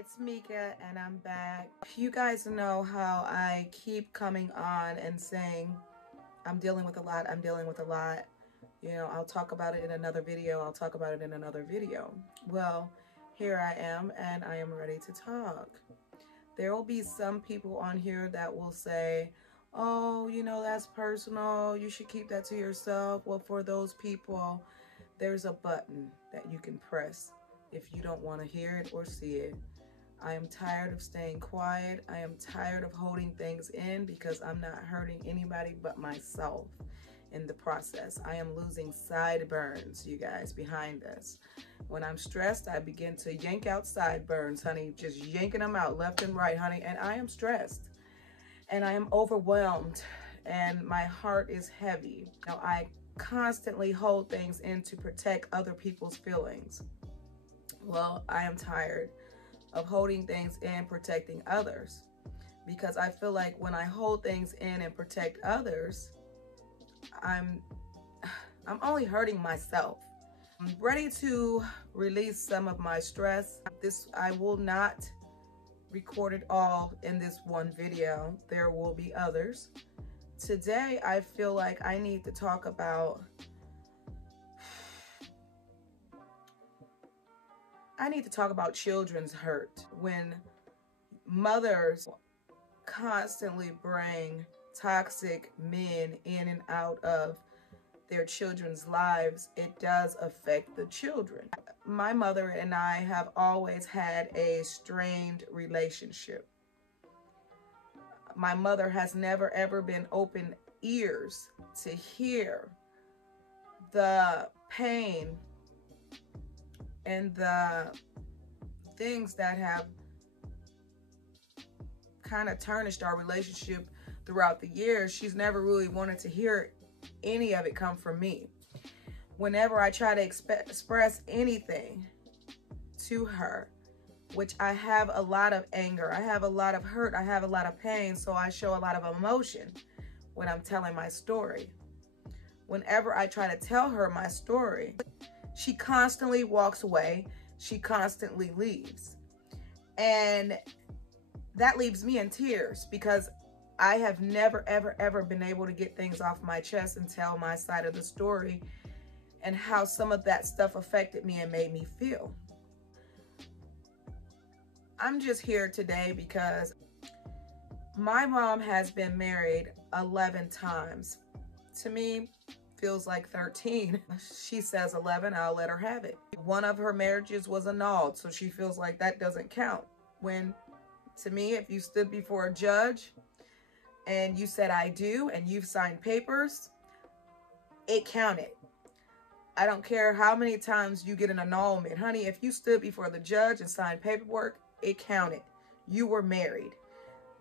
it's Meeka and I'm back. You guys know how I keep coming on and saying I'm dealing with a lot, I'm dealing with a lot. You know, I'll talk about it in another video, I'll talk about it in another video. Well, here I am and I am ready to talk. There will be some people on here that will say, oh, you know, that's personal, you should keep that to yourself. Well, for those people, there's a button that you can press if you don't want to hear it or see it. I am tired of staying quiet. I am tired of holding things in because I'm not hurting anybody but myself in the process. I am losing sideburns, you guys, behind this. When I'm stressed, I begin to yank out sideburns, honey, just yanking them out left and right, honey, and I am stressed and I am overwhelmed and my heart is heavy. Now, I constantly hold things in to protect other people's feelings. Well, I am tired of holding things in, protecting others, because I feel like when I hold things in and protect others, I'm only hurting myself. I'm ready to release some of my stress. I will not record it all in this one video. There will be others. Today, I feel like I need to talk about children's hurt. When mothers constantly bring toxic men in and out of their children's lives, it does affect the children. My mother and I have always had a strained relationship. My mother has never ever been open ears to hear the pain and the things that have kind of tarnished our relationship throughout the years. She's never really wanted to hear any of it come from me. Whenever I try to express anything to her, which I have a lot of anger, I have a lot of hurt, I have a lot of pain, so I show a lot of emotion when I'm telling my story. Whenever I try to tell her my story, she constantly walks away. She constantly leaves. And that leaves me in tears because I have never, ever, ever been able to get things off my chest and tell my side of the story and how some of that stuff affected me and made me feel. I'm just here today because my mom has been married 11 times. To me, feels like 13. She says 11, I'll let her have it. One of her marriages was annulled, so she feels like that doesn't count. When, to me, if you stood before a judge and you said I do and you've signed papers, it counted. I don't care how many times you get an annulment. Honey, if you stood before the judge and signed paperwork, it counted. You were married.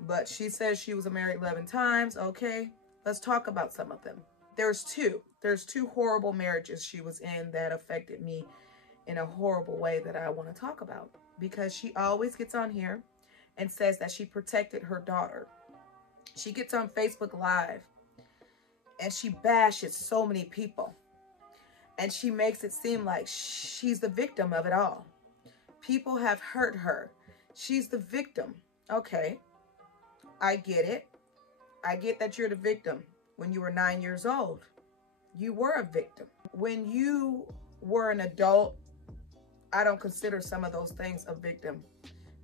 But she says she was married 11 times. Okay, let's talk about some of them. There's two horrible marriages she was in that affected me in a horrible way that I want to talk about, because she always gets on here and says that she protected her daughter. She gets on Facebook Live and she bashes so many people and she makes it seem like she's the victim of it all. People have hurt her. She's the victim. Okay, I get it. I get that you're the victim. When you were 9 years old, you were a victim. When you were an adult, I don't consider some of those things a victim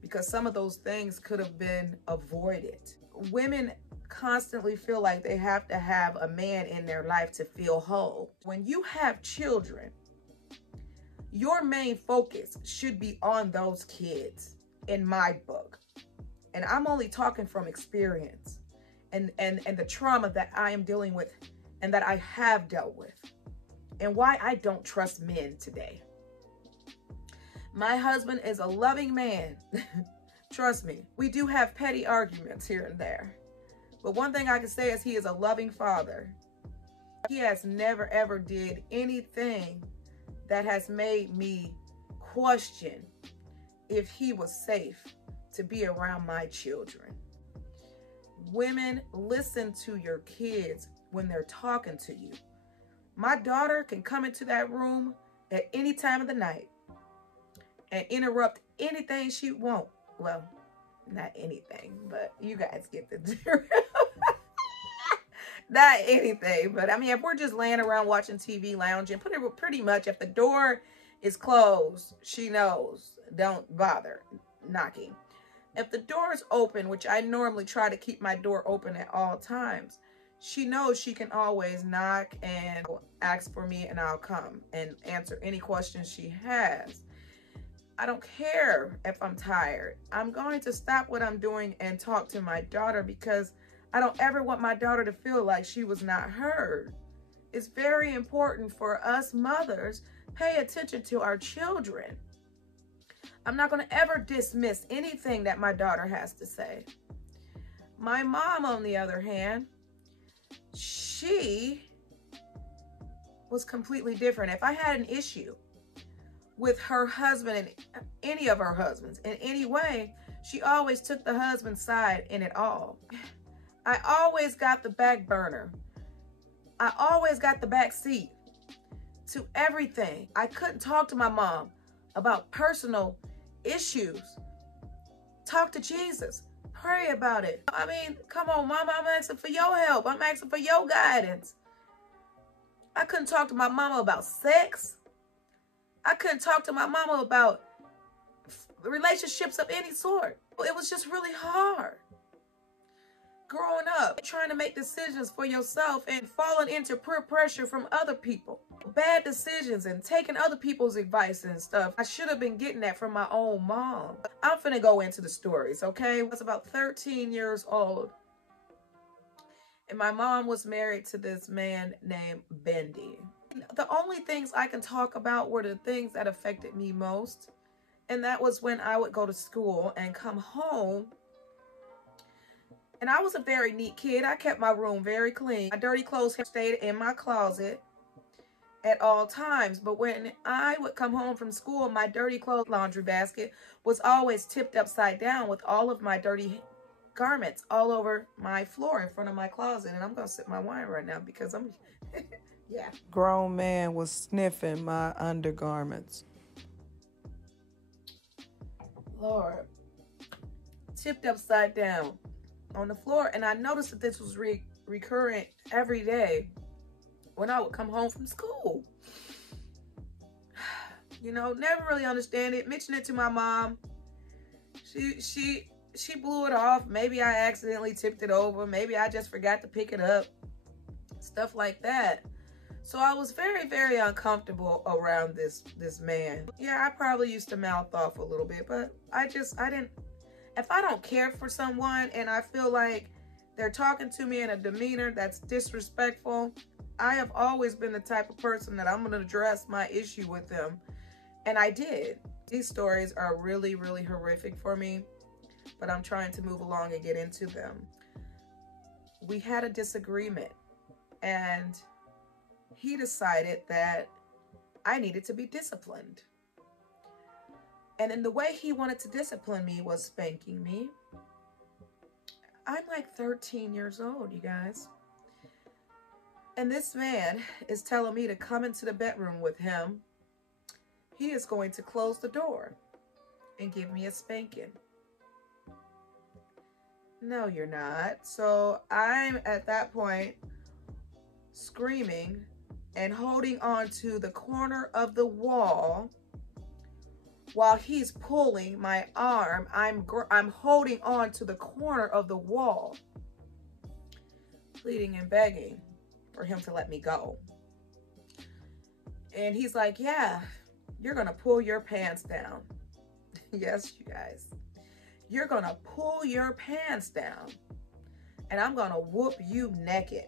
because some of those things could have been avoided. Women constantly feel like they have to have a man in their life to feel whole. When you have children, your main focus should be on those kids, in my book. And I'm only talking from experience. And the trauma that I am dealing with and that I have dealt with, and why I don't trust men today. My husband is a loving man. Trust me, we do have petty arguments here and there. But one thing I can say is he is a loving father. He has never ever did anything that has made me question if he was safe to be around my children. Women, listen to your kids when they're talking to you. My daughter can come into that room at any time of the night and interrupt anything she wants Well, not anything, but you guys get the drift. Not anything, but I mean, if we're just laying around watching TV, lounging, pretty much if the door is closed, she knows, don't bother knocking. If the door is open, which I normally try to keep my door open at all times, she knows she can always knock and ask for me, and I'll come and answer any questions she has. I don't care if I'm tired. I'm going to stop what I'm doing and talk to my daughter, because I don't ever want my daughter to feel like she was not heard. It's very important for us mothers, pay attention to our children. I'm not going to ever dismiss anything that my daughter has to say. My mom, on the other hand, she was completely different. If I had an issue with her husband and any of her husbands in any way, she always took the husband's side in it all. I always got the back burner. I always got the back seat to everything. I couldn't talk to my mom about personal issues. Talk to Jesus. Pray about it. I mean, come on, Mama, I'm asking for your help. I'm asking for your guidance. I couldn't talk to my mama about sex. I couldn't talk to my mama about relationships of any sort. It was just really hard. Growing up, trying to make decisions for yourself and falling into peer pressure from other people. Bad decisions and taking other people's advice and stuff. I should have been getting that from my own mom. I'm finna go into the stories, okay? I was about 13 years old. And my mom was married to this man named Bendy. The only things I can talk about were the things that affected me most. And that was when I would go to school and come home. And I was a very neat kid. I kept my room very clean. My dirty clothes stayed in my closet at all times. But when I would come home from school, my dirty clothes laundry basket was always tipped upside down with all of my dirty garments all over my floor in front of my closet. And I'm going to sip my wine right now because I'm, yeah. Grown man was sniffing my undergarments. Lord. Tipped upside down on the floor. And I noticed that this was recurrent every day when I would come home from school. You know, never really understand it. Mentioned it to my mom. She blew it off. Maybe I accidentally tipped it over. Maybe I just forgot to pick it up. Stuff like that. So I was very, very uncomfortable around this man. Yeah, I probably used to mouth off a little bit, but I didn't. If I don't care for someone and I feel like they're talking to me in a demeanor that's disrespectful, I have always been the type of person that I'm going to address my issue with them. And I did. These stories are really, really horrific for me, but I'm trying to move along and get into them. We had a disagreement, and he decided that I needed to be disciplined. And in the way he wanted to discipline me was spanking me. I'm like 13 years old, you guys. And this man is telling me to come into the bedroom with him. He is going to close the door and give me a spanking. No, you're not. So I'm at that point screaming and holding on to the corner of the wall while he's pulling my arm. I'm holding on to the corner of the wall, pleading and begging for him to let me go. And he's like, yeah, you're gonna pull your pants down. Yes, you guys. You're gonna pull your pants down, and I'm gonna whoop you naked.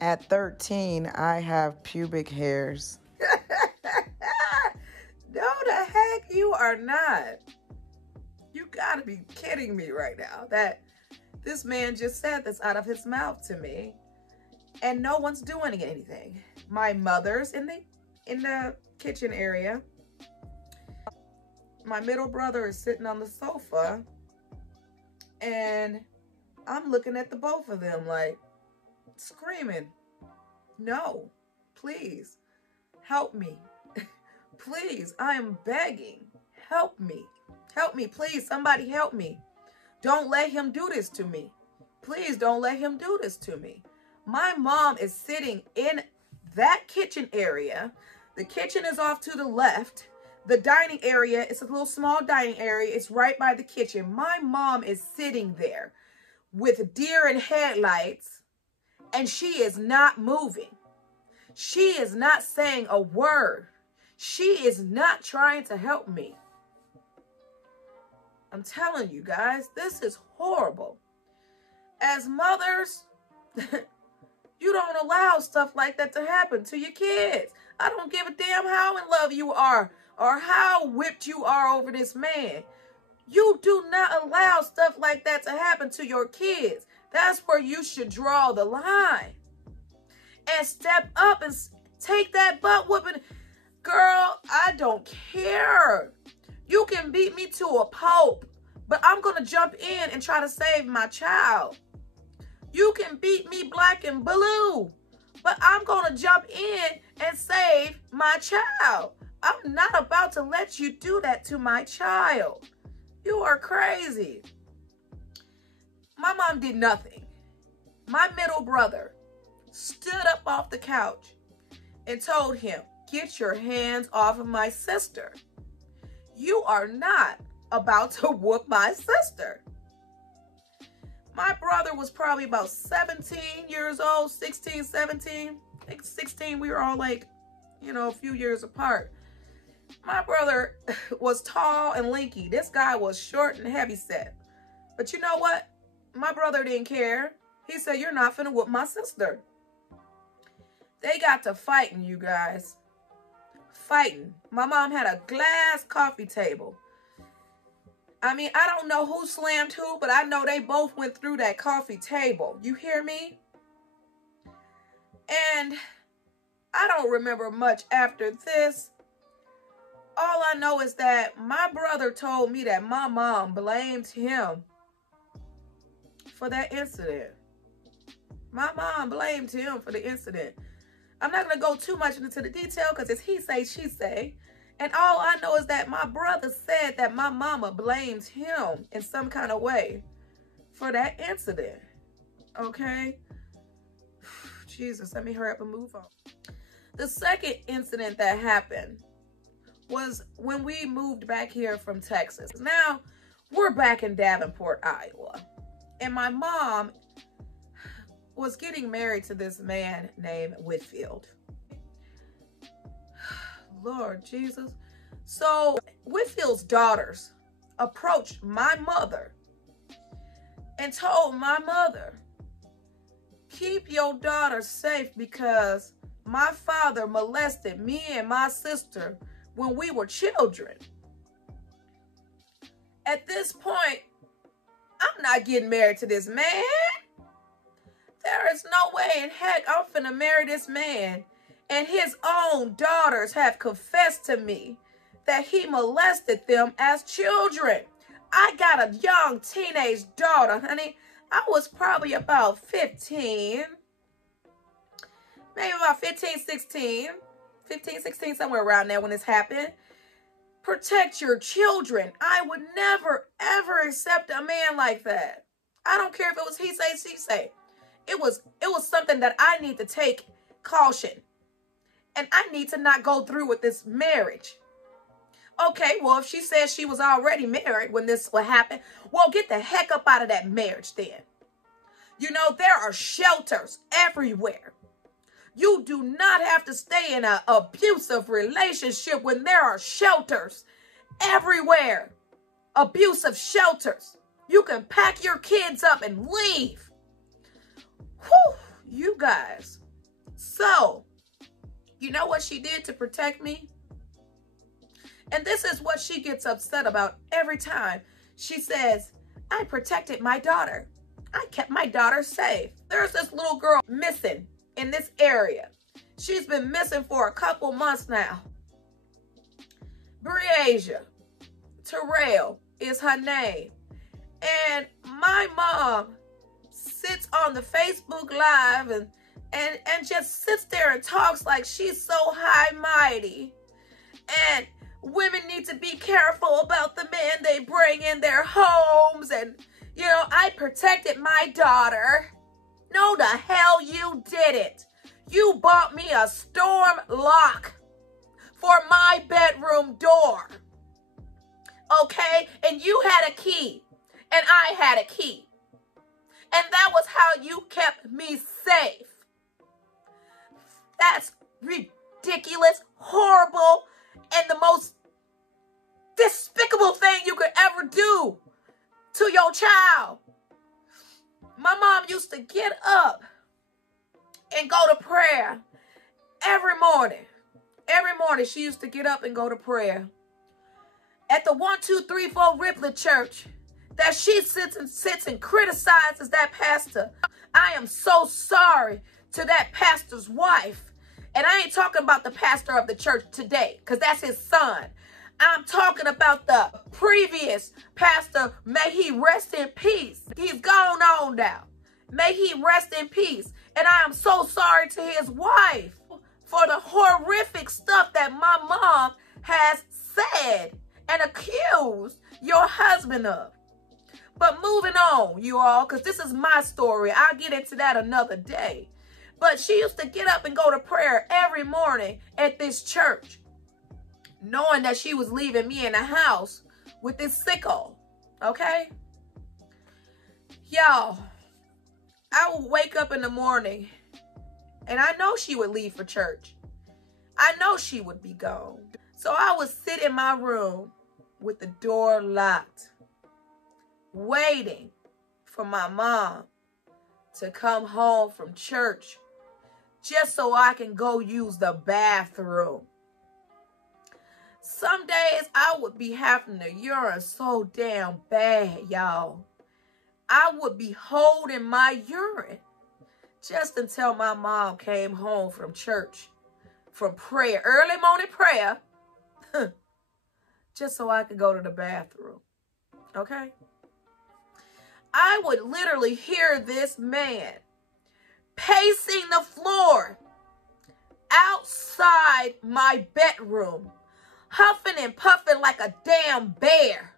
At 13, I have pubic hairs. No, the heck you are not. You gotta be kidding me right now that this man just said this out of his mouth to me, and no one's doing anything. My mother's in the kitchen area. My middle brother is sitting on the sofa, and I'm looking at the both of them like screaming, no, please help me. Please, I am begging, help me. Help me, please. Somebody help me. Don't let him do this to me. Please don't let him do this to me. My mom is sitting in that kitchen area. The kitchen is off to the left. The dining area, it's a little small dining area. It's right by the kitchen. My mom is sitting there with deer in headlights, and she is not moving. She is not saying a word. She is not trying to help me. I'm telling you guys, this is horrible. As mothers, you don't allow stuff like that to happen to your kids. I don't give a damn how in love you are or how whipped you are over this man. You do not allow stuff like that to happen to your kids. That's where you should draw the line. And step up and take that butt whooping. Girl, I don't care. You can beat me to a pulp, but I'm going to jump in and try to save my child. You can beat me black and blue, but I'm going to jump in and save my child. I'm not about to let you do that to my child. You are crazy. My mom did nothing. My middle brother stood up off the couch and told him, "Get your hands off of my sister. You are not about to whoop my sister." My brother was probably about 17 years old, 16, 17. I think 16, we were all like, a few years apart. My brother was tall and lanky. This guy was short and heavyset. But you know what? My brother didn't care. He said, "You're not finna whoop my sister." They got to fighting, you guys. Fighting. My mom had a glass coffee table. I mean, I don't know who slammed who, but I know they both went through that coffee table. You hear me? And I don't remember much after this. All I know is that my brother told me that my mom blamed him for that incident. My mom blamed him for the incident. I'm not going to go too much into the detail because it's he say, she say. And all I know is that my brother said that my mama blamed him in some kind of way for that incident. Okay? Jesus, let me hurry up and move on. The second incident that happened was when we moved back here from Texas. Now, we're back in Davenport, Iowa. And my mom was getting married to this man named Whitfield. Lord Jesus. So Whitfield's daughters approached my mother and told my mother, "Keep your daughter safe because my father molested me and my sister when we were children." At this point, I'm not getting married to this man. There is no way in heck I'm finna marry this man. And his own daughters have confessed to me that he molested them as children. I got a young teenage daughter, honey. I was probably about 15. Maybe about 15, 16. 15, 16, somewhere around there when this happened. Protect your children. I would never, ever accept a man like that. I don't care if it was he say, she say. It was something that I need to take caution. And I need to not go through with this marriage. Okay, well, if she says she was already married when this would happen, well, get the heck up out of that marriage then. There are shelters everywhere. You do not have to stay in an abusive relationship when there are shelters everywhere. Abusive shelters. You can pack your kids up and leave. Whew, you guys. So, you know what she did to protect me? And this is what she gets upset about every time. She says, "I protected my daughter. I kept my daughter safe." There's this little girl missing in this area. She's been missing for a couple months now. Breasia Terrell is her name. And my mom sits on the Facebook Live and just sits there and talks like she's so high mighty. And women need to be careful about the man they bring in their homes. And, you know, I protected my daughter. No, the hell you didn't. You bought me a storm lock for my bedroom door. Okay? And you had a key. And I had a key. And that was how you kept me safe. That's ridiculous, horrible, and the most despicable thing you could ever do to your child. My mom used to get up and go to prayer every morning. Every morning she used to get up and go to prayer. At the 1234 Riplet Church that she sits and criticizes that pastor. I am so sorry to that pastor's wife. And I ain't talking about the pastor of the church today, because that's his son. I'm talking about the previous pastor. May he rest in peace. He's gone on now. May he rest in peace. And I am so sorry to his wife for the horrific stuff that my mom has said and accused your husband of. But moving on, you all, because this is my story. I'll get into that another day. But she used to get up and go to prayer every morning at this church, knowing that she was leaving me in the house with this sicko, okay? Y'all, I would wake up in the morning, and I know she would leave for church. I know she would be gone. So I would sit in my room with the door locked, waiting for my mom to come home from church just so I can go use the bathroom. Some days I would be having to urine so damn bad, y'all. I would be holding my urine just until my mom came home from church, from prayer, early morning prayer, just so I could go to the bathroom, okay? I would literally hear this man pacing the floor outside my bedroom, huffing and puffing like a damn bear,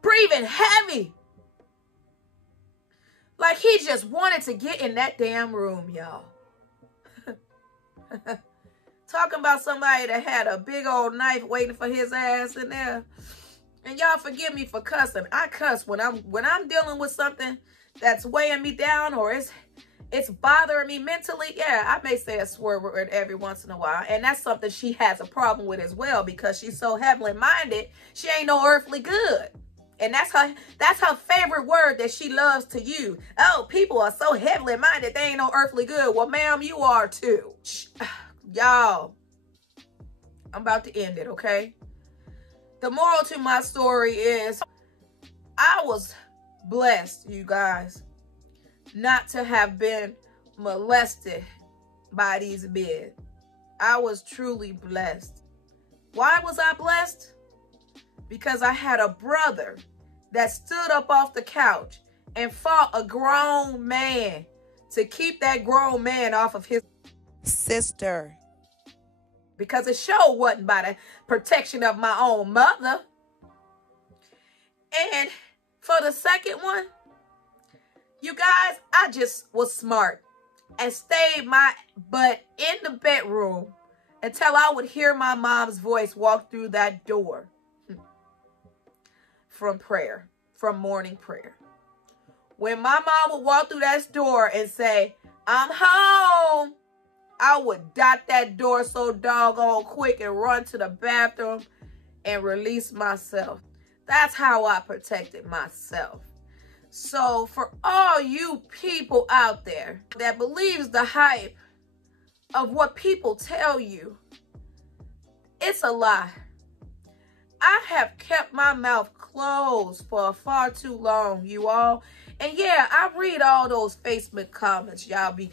breathing heavy, like he just wanted to get in that damn room, y'all. Talking about somebody that had a big old knife waiting for his ass in there. And y'all forgive me for cussing. I cuss when I'm dealing with something that's weighing me down or it's bothering me mentally. Yeah, I may say a swear word every once in a while. And that's something she has a problem with as well, because she's so heavenly minded, she ain't no earthly good. And that's her favorite word that she loves to use. Oh, people are so heavenly minded, they ain't no earthly good. Well, ma'am, you are too. Y'all, I'm about to end it, okay? The moral to my story is I was blessed, you guys, not to have been molested by these men. I was truly blessed. Why was I blessed? Because I had a brother that stood up off the couch and fought a grown man to keep that grown man off of his sister. Because it sure wasn't by the protection of my own mother. And for the second one, you guys, I just was smart and stayed my butt in the bedroom until I would hear my mom's voice walk through that door from prayer, from morning prayer. When my mom would walk through that door and say, "I'm home," I would dot that door so doggone quick and run to the bathroom and release myself. That's how I protected myself. So for all you people out there that believes the hype of what people tell you, it's a lie. I have kept my mouth closed for far too long, you all. And yeah, I read all those Facebook comments y'all be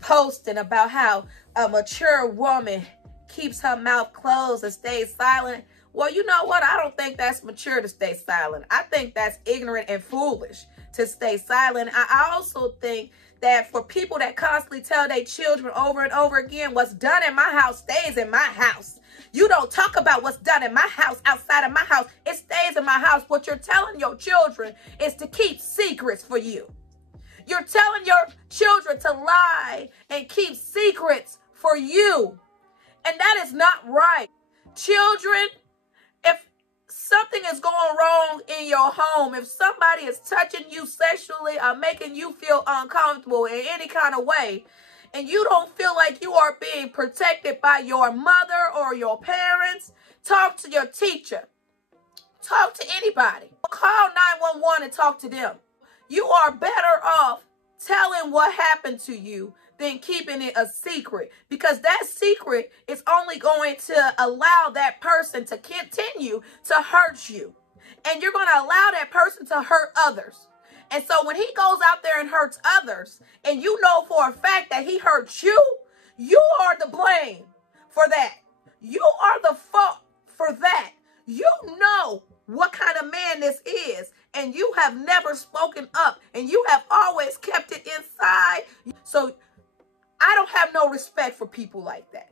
posting about how a mature woman keeps her mouth closed and stays silent. Well, you know what? I don't think that's mature to stay silent. I think that's ignorant and foolish to stay silent. I also think that for people that constantly tell their children over and over again, what's done in my house stays in my house. You don't talk about what's done in my house outside of my house. It stays in my house. What you're telling your children is to keep secrets for you. You're telling your children to lie and keep secrets for you. And that is not right. Children, if something is going wrong in your home, if somebody is touching you sexually or making you feel uncomfortable in any kind of way, and you don't feel like you are being protected by your mother or your parents, talk to your teacher. Talk to anybody. Call 911 and talk to them. You are better off telling what happened to you than keeping it a secret, because that secret is only going to allow that person to continue to hurt you. And you're going to allow that person to hurt others. And so when he goes out there and hurts others, and you know for a fact that he hurts you, you are the blame for that. You are the fault for that. You know what kind of man this is, and you have never spoken up, and you have always kept it inside. So I don't have no respect for people like that.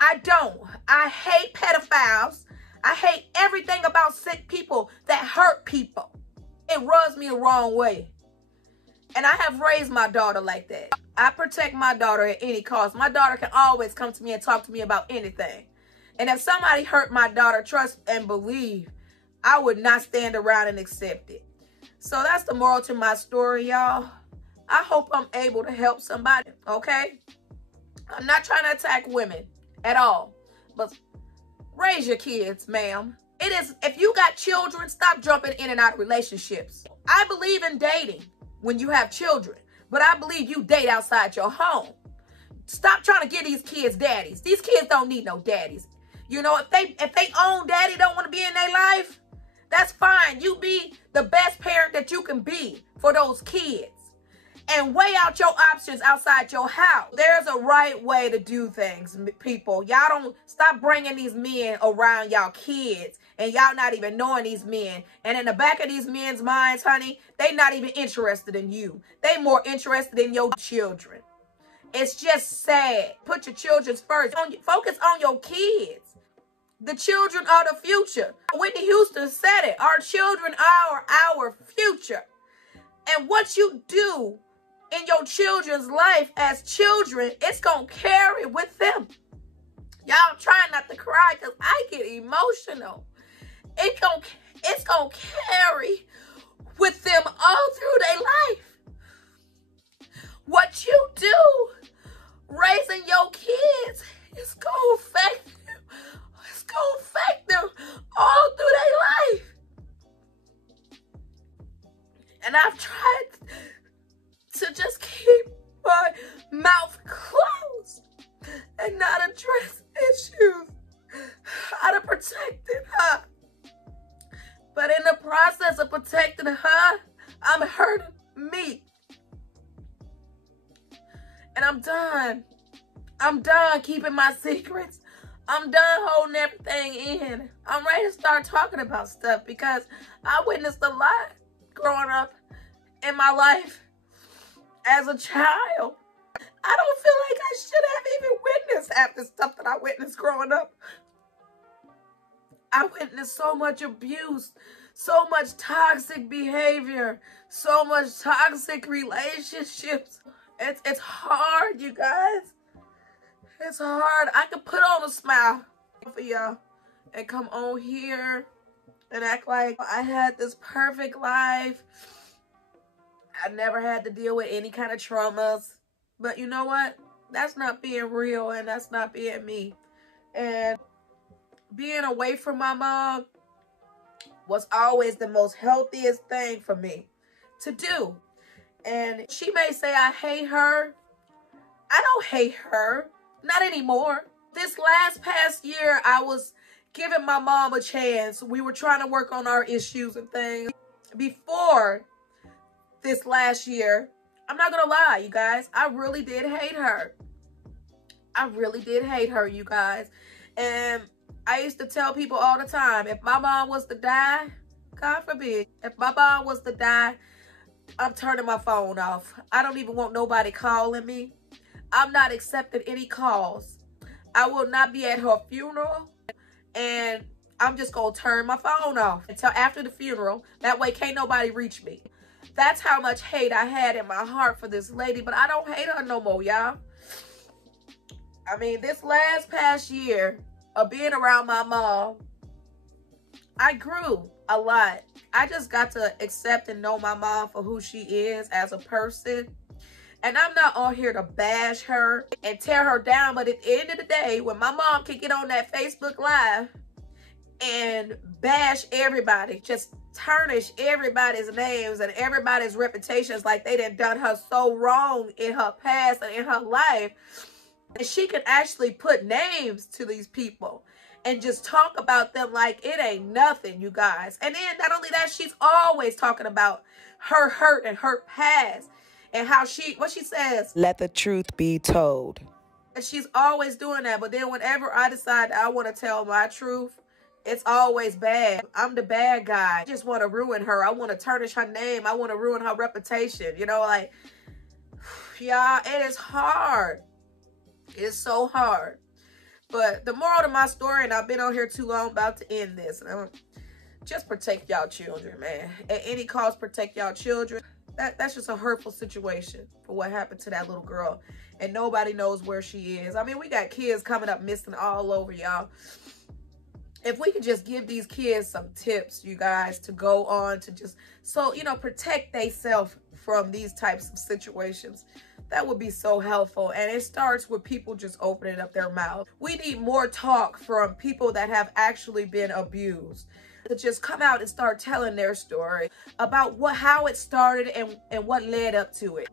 I don't. I hate pedophiles. I hate everything about sick people that hurt people. It rubs me the wrong way. And I have raised my daughter like that. I protect my daughter at any cost. My daughter can always come to me and talk to me about anything. And if somebody hurt my daughter, trust and believe, I would not stand around and accept it. So that's the moral to my story, y'all. I hope I'm able to help somebody, okay? I'm not trying to attack women at all. But raise your kids, ma'am. It is, if you got children, stop jumping in and out of relationships. I believe in dating when you have children, but I believe you date outside your home. Stop trying to give these kids daddies. These kids don't need no daddies. You know, if they own daddy, don't want to be in their life, that's fine. You be the best parent that you can be for those kids. And weigh out your options outside your house. There's a right way to do things, people. Y'all don't stop bringing these men around y'all kids, and y'all not even knowing these men. And in the back of these men's minds, honey, they not even interested in you. They more interested in your children. It's just sad. Put your children first. Focus on your kids. The children are the future. Whitney Houston said it. Our children are our future. And what you do in your children's life as children, it's going to carry with them. Y'all try not to cry because I get emotional. It's going to carry with them all through their life. What you do raising your kids is going to affect them. It's going to affect them all through their life. And I've tried to just keep my mouth closed and not address issues out of protecting her. But in the process of protecting her, I'm hurting me. And I'm done. I'm done keeping my secrets. I'm done holding everything in. I'm ready to start talking about stuff because I witnessed a lot growing up in my life as a child. I don't feel like I should have even witnessed half the stuff that I witnessed growing up. I witnessed so much abuse, so much toxic behavior, so much toxic relationships. It's hard, you guys. It's hard. I could put on a smile for y'all and come on here and act like I had this perfect life. I never had to deal with any kind of traumas. But you know what? That's not being real, and that's not being me. And being away from my mom was always the most healthiest thing for me to do. And she may say I hate her. I don't hate her. Not anymore. This past year, I was giving my mom a chance. We were trying to work on our issues and things. Before this last year, I'm not gonna lie, you guys, I really did hate her. I really did hate her, you guys. And I used to tell people all the time, if my mom was to die, God forbid, if my mom was to die, I'm turning my phone off. I don't even want nobody calling me. I'm not accepting any calls. I will not be at her funeral, and I'm just gonna turn my phone off until after the funeral. That way can't nobody reach me. That's how much hate I had in my heart for this lady, but I don't hate her no more, y'all. I mean, this past year of being around my mom, I grew a lot. I just got to accept and know my mom for who she is as a person. And I'm not on here to bash her and tear her down, but at the end of the day, when my mom can get on that Facebook Live and bash everybody, just tarnish everybody's names and everybody's reputations like they done her so wrong in her past and in her life, and she could actually put names to these people and just talk about them like it ain't nothing, you guys. And then not only that, she's always talking about her hurt and her past and how what she says, let the truth be told. and she's always doing that. But then whenever I decide I want to tell my truth, it's always bad. I'm the bad guy. I just want to ruin her. I want to tarnish her name. I want to ruin her reputation. You know, like, y'all, it is hard. It is so hard. But the moral of my story, and I've been on here too long, about to end this. Just protect y'all children, man. At any cost, protect y'all children. That's just a hurtful situation for what happened to that little girl. And nobody knows where she is. I mean, we got kids coming up missing all over, y'all. If we could just give these kids some tips, you guys, to go on to just, so, you know, protect themselves from these types of situations, that would be so helpful. And it starts with people just opening up their mouth. We need more talk from people that have actually been abused, to just come out and start telling their story about how it started and what led up to it,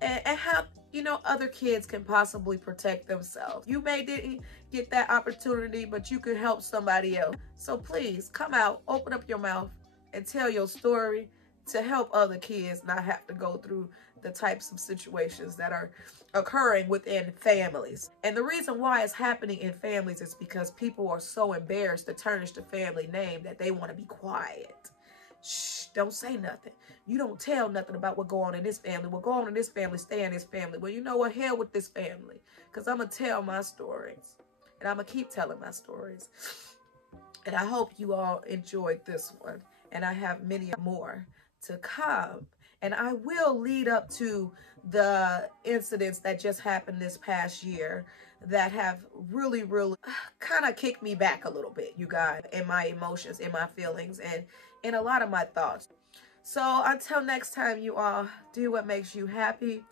and how, you know, other kids can possibly protect themselves. You may didn't get that opportunity, but you could help somebody else. So please come out, open up your mouth, and tell your story to help other kids not have to go through the types of situations that are occurring within families. And the reason why it's happening in families is because people are so embarrassed to tarnish the family name that they want to be quiet. Shh, don't say nothing. You don't tell nothing about what go on in this family. What go on in this family, stay in this family. Well, you know what? Hell with this family. Because I'm going to tell my stories. And I'm going to keep telling my stories. And I hope you all enjoyed this one. And I have many more to come. And I will lead up to the incidents that just happened this past year that have really, really kind of kicked me back a little bit, you guys, in my emotions, in my feelings, and in a lot of my thoughts. So until next time, you all, do what makes you happy.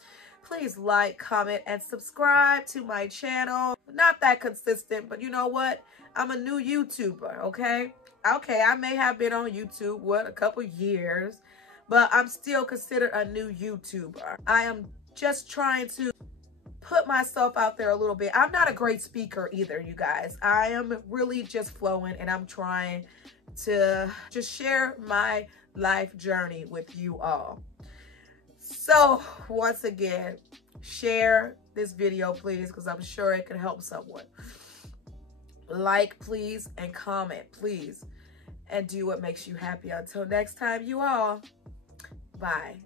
Please like, comment, and subscribe to my channel. Not that consistent, but you know what? I'm a new YouTuber, okay? Okay, I may have been on YouTube, a couple years, but I'm still considered a new YouTuber. I am just trying to put myself out there a little bit. I'm not a great speaker either, you guys. I am really just flowing, and I'm trying to just share my life journey with you all. So once again, share this video, please, because I'm sure it could help someone. Like, please, and comment, please, and do what makes you happy. Until next time, you all. Bye.